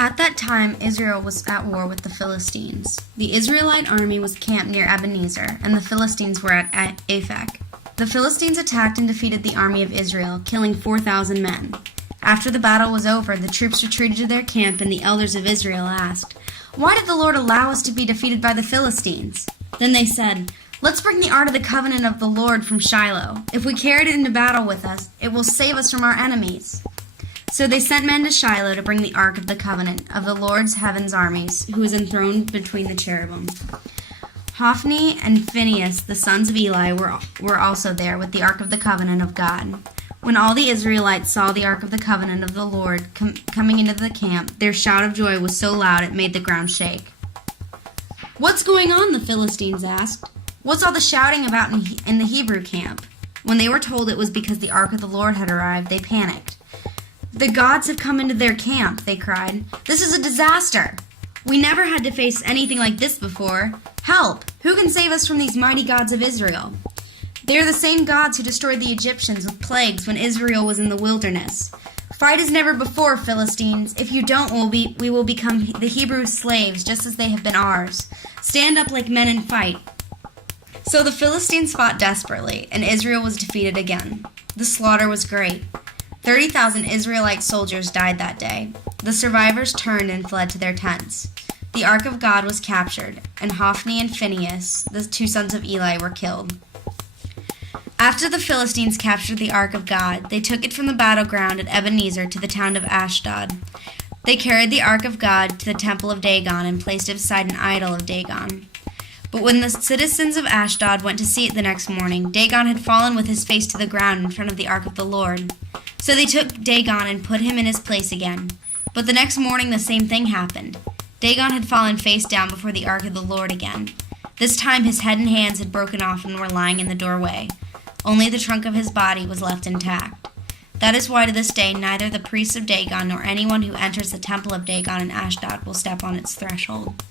At that time, Israel was at war with the Philistines. The Israelite army was camped near Ebenezer, and the Philistines were at Aphek. The Philistines attacked and defeated the army of Israel, killing 4,000 men. After the battle was over, the troops retreated to their camp, and the elders of Israel asked, "Why did the Lord allow us to be defeated by the Philistines?" Then they said, "Let's bring the Ark of the Covenant of the Lord from Shiloh. If we carry it into battle with us, it will save us from our enemies." So they sent men to Shiloh to bring the Ark of the Covenant of the Lord's heaven's armies, who was enthroned between the cherubim. Hophni and Phinehas, the sons of Eli, were also there with the Ark of the Covenant of God. When all the Israelites saw the Ark of the Covenant of the Lord coming into the camp, their shout of joy was so loud it made the ground shake. "What's going on?" the Philistines asked. "What's all the shouting about in the Hebrew camp?" When they were told it was because the Ark of the Lord had arrived, they panicked. "The gods have come into their camp," they cried. "This is a disaster. We never had to face anything like this before. Help! Who can save us from these mighty gods of Israel? They are the same gods who destroyed the Egyptians with plagues when Israel was in the wilderness. Fight as never before, Philistines. If you don't, we will become the Hebrew slaves just as they have been ours. Stand up like men and fight." So the Philistines fought desperately, and Israel was defeated again. The slaughter was great. 30,000 Israelite soldiers died that day. The survivors turned and fled to their tents. The Ark of God was captured, and Hophni and Phinehas, the two sons of Eli, were killed. After the Philistines captured the Ark of God, they took it from the battleground at Ebenezer to the town of Ashdod. They carried the Ark of God to the temple of Dagon and placed it beside an idol of Dagon. But when the citizens of Ashdod went to see it the next morning, Dagon had fallen with his face to the ground in front of the Ark of the Lord. So they took Dagon and put him in his place again. But the next morning the same thing happened. Dagon had fallen face down before the Ark of the Lord again. This time his head and hands had broken off and were lying in the doorway. Only the trunk of his body was left intact. That is why to this day neither the priests of Dagon nor anyone who enters the temple of Dagon in Ashdod will step on its threshold.